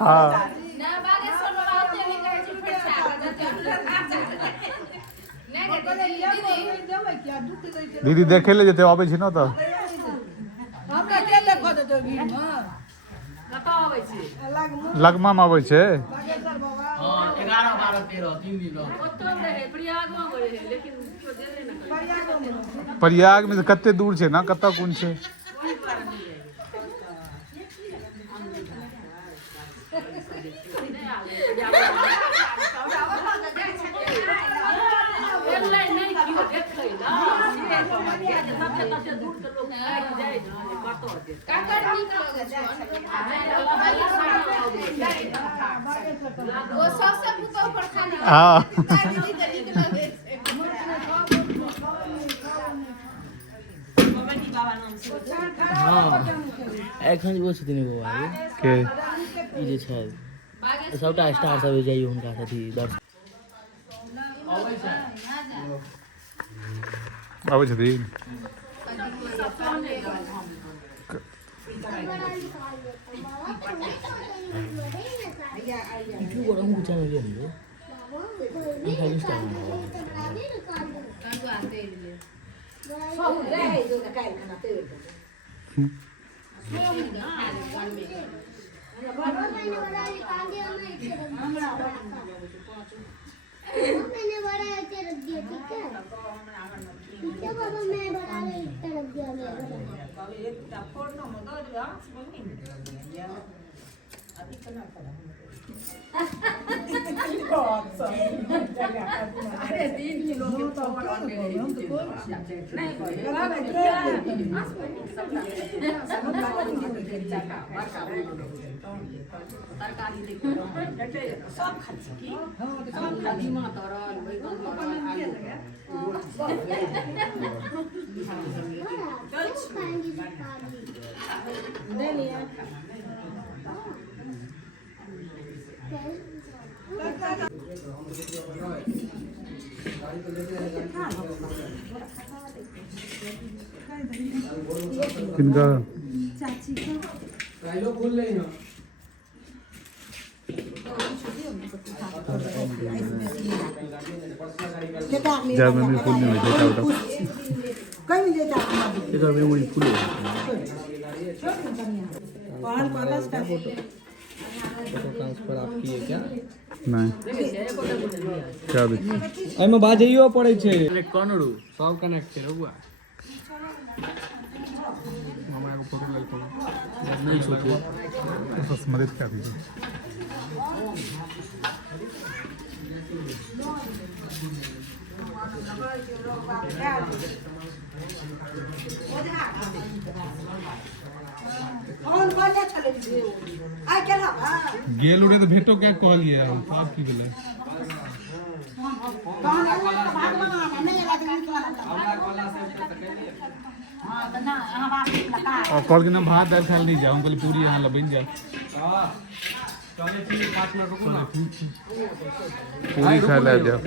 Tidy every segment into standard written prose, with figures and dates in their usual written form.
हाँ दीदी देखे ले जेते आबै छी न त लगमा में आबै छै। प्रयाग में कते दूर छै ना, कत कोन छै? एखन ओ छथिन एगो बाबू के ई जे छै सबटा स्टार सब जाइयो हुनका साथी दर्शन आबै छथिन। क्यों बोल रहा हूँ चैनल ये नहीं मैंने बड़ा ऐसे रख दिया, ठीक है? ठीक है बाबा, मैं बड़ा ऐसे रख दिया अरे 3 किलो के पकड़ के हम तो कोई नहीं तरकारी देखिए सब खाती की सब खाती मां तरल बैगन तरल आलू दे लिया। किनका चाची को खोल ले ना जब में फूल नहीं होता उठा कहीं नहीं देता ये तो अभी वही फुल है कौन कॉलेज का फोटो ट्रांसफर आप किए क्या नहीं क्या भी एहि में बाजैयो पड़े छै कनड़ू सब कनेक्ट छै रहुआ हमरा को फोटो ले कोनो नहीं सोचो बस मदद कर दीजिए। कौन कॉलेज चले आई केला गेल उड़े तो भेटो क्या कहलिए आप की बोले कौन भाग बना नहीं लगा दिन तो हां तो ना हां बाप लगा और कॉल के ना भात दाल खाल नहीं जाओ कल पूरी यहाँ लबन जाए चले छी 5 मिनट रुको ना पूरी खा ले जाओ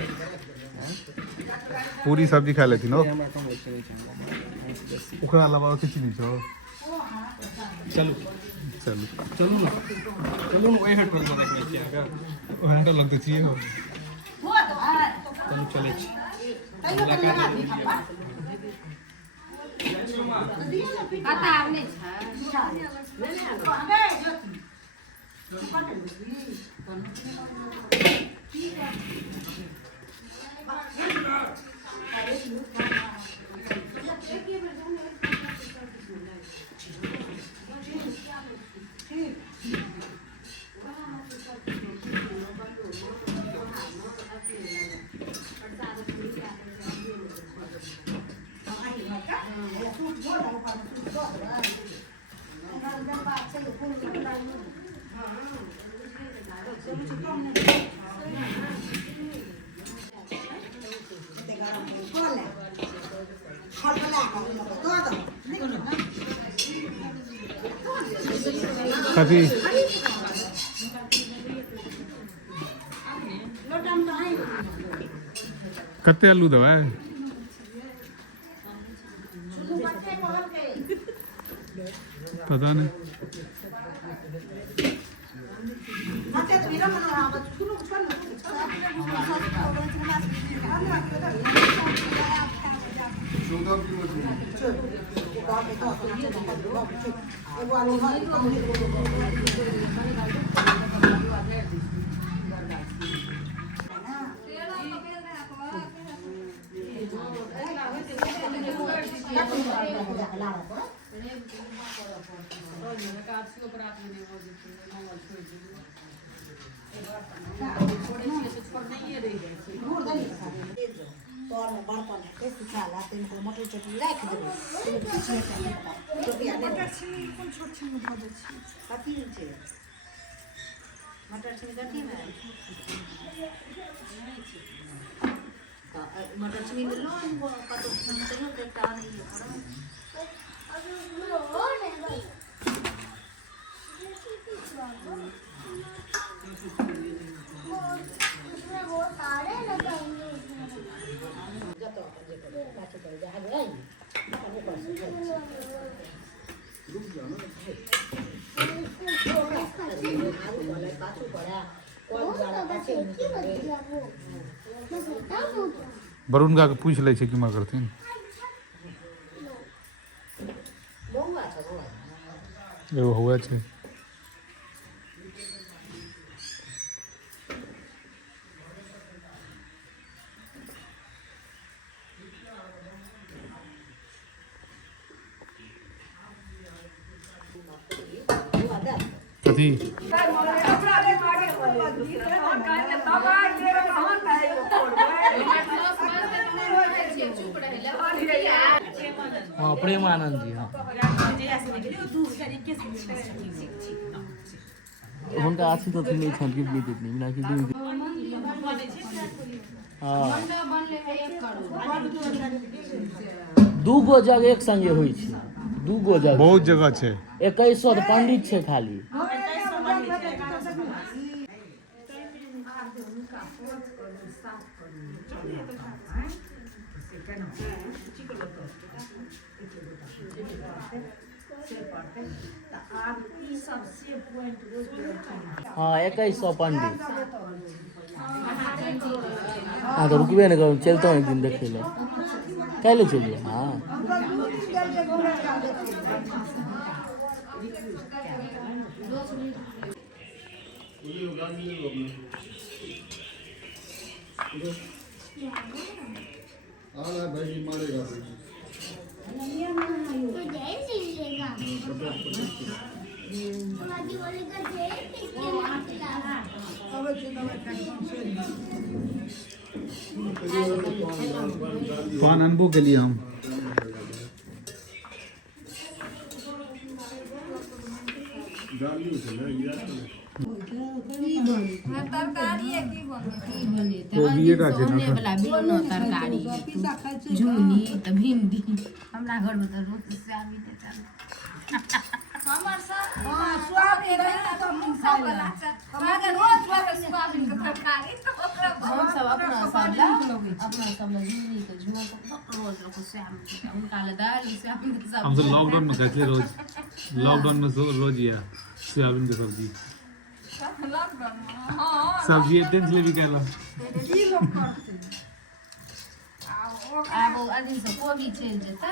पूरी सब्जी खा लेती नो हमरा कम होते नहीं ओकरा अलावा और किछ नहीं छो। चलो चलो चलू ना चलू ना वही हेड पर देखने छी अगर ओहन तो लगते चाहिए हो चलू चले छी पता आपने कथी कते आलू दवा पता नहीं मटर छीन लो इनको कतो तो देखता नहीं वो सारे लगाएंगे वरुण का पूछ ले कि माँ करती एगो हुआ छे कथी हाँ प्रेमानंद जी हाँ हुनका आशी तो नहीं छन गिफ्ट नहीं देती मिला कि हाँ 2 गो जगह एक संगे हुई छी 2 गो जगह बहुत जगह छे 2100 पंडित छे खाली हाँ 2100 पंडित हाँ तो रुकबे न करूँ चलता हूँ एक दिन देखे ले कैले चलिए हाँ भाई मारेगा तो जय सिंहेगा तुम्हारी बोलेगा जय किसके नाम खिलाना पान अनबो के लिए हम तरकारी वाला बिना तरकारी झुनी त भिंडी हमरा घर में त रोज स्वाबी देता हमर सब हां स्वाबी रहे त हम सब वाला मगर रोज स्वाबी के तरकारी हम सब अपना सब झुनी के झुआ रोज स्वाबी उनका ले दाल स्वाबी के सब हम तो लॉकडाउन में खाते रोज लॉकडाउन में रोज ये सोयाबीन की सब्जी सब्जी इतने ले भी कहला आब अभी से कोबी चल जेता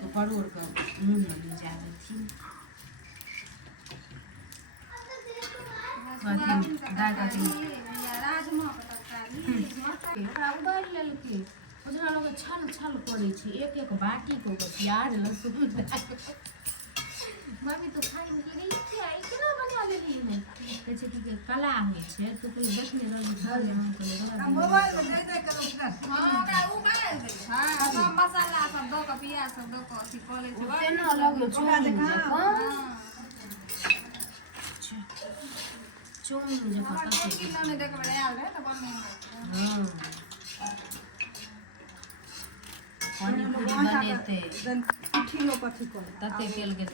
तो परोड़ के नून में भिजा देती राजमा ओकरा उबालि लेलकै ओजना लोग छल छल करै छै एक एक बाटी को प्याज लहसुन मम्मी तो खाई में गई थी आई केना बना लेली है कहै कि कला होइ छै तो कोई देखने रह घर में तो मोबाइल में दे दे के हां ओकरा उबाल दे हां सब मसाला सब द के प्याज सब द के अथी क लै छै तेना लगै छोड़ा दे चोम जे पता छै किलो ने देख बड़े आल रहे त बने हां पानी पूरी बनेते किलो कथि को तते तेल के